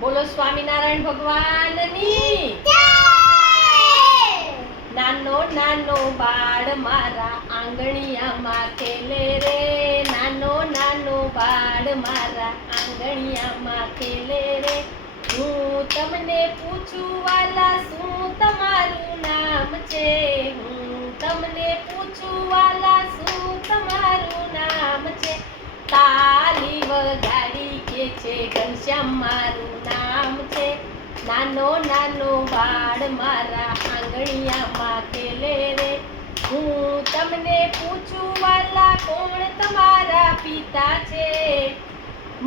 બોલો સ્વામિનારાયણ ભગવાનની નાનો નાનો બાળ મારા આંગણિયામાં ખેલે રે, નાનો નાનો બાળ મારા આંગણિયામાં ખેલે રે. હું તમને પૂછું વાલા શું તમારું નામ છે, હું તમને પૂછું વાલા શું તમારું નામ છે. તાલી વગાડી કે છે ઘનશ્યામ મારું નામ છે. નાનો નાનો બાળ મારા આંગણિયામાં ખેલે રે. હું તમને પૂછું વાલા કોણ તમારા પિતા છે.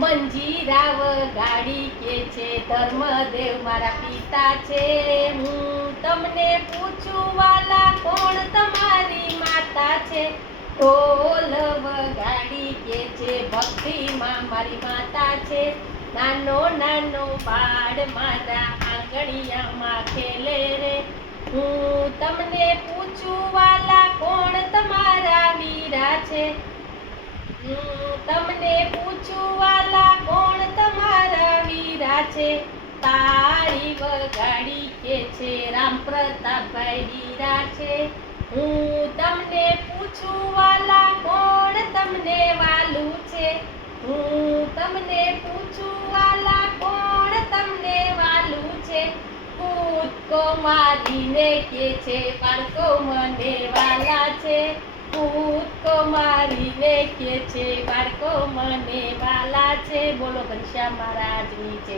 મંજીરા વગાડી કે છે ધર્મદેવ મારા પિતા છે. હું તમને પૂછું વાલા કોણ તમારી માતા છે. ઢોલ વગાડી કે છે ભક્તિમાં મારી માતા છે. નાનો નાનો બાળ મારા આંગણિયામાં ખેલે રે. હું તમને પૂછું વાલા કોણ તમારા વીરા છે. હું તમને પૂછું વાલા કોણ તમારા વીરા છે. તાળી વગાડી કે છે રામ પ્રતાપભાઈ વીરા છે. હું તમને પૂછું વાલા કોણ તમને વાલું છે. હું તમને પૂછું વાલા કોણ તમને વાલું છે. કૂદકો મારીને કે છે બાળકો મને વાલા છે. કૂદકો મારીને કે છે બાળકો મને વાલા છે. બોલો ઘનશ્યામ મહારાજની છે.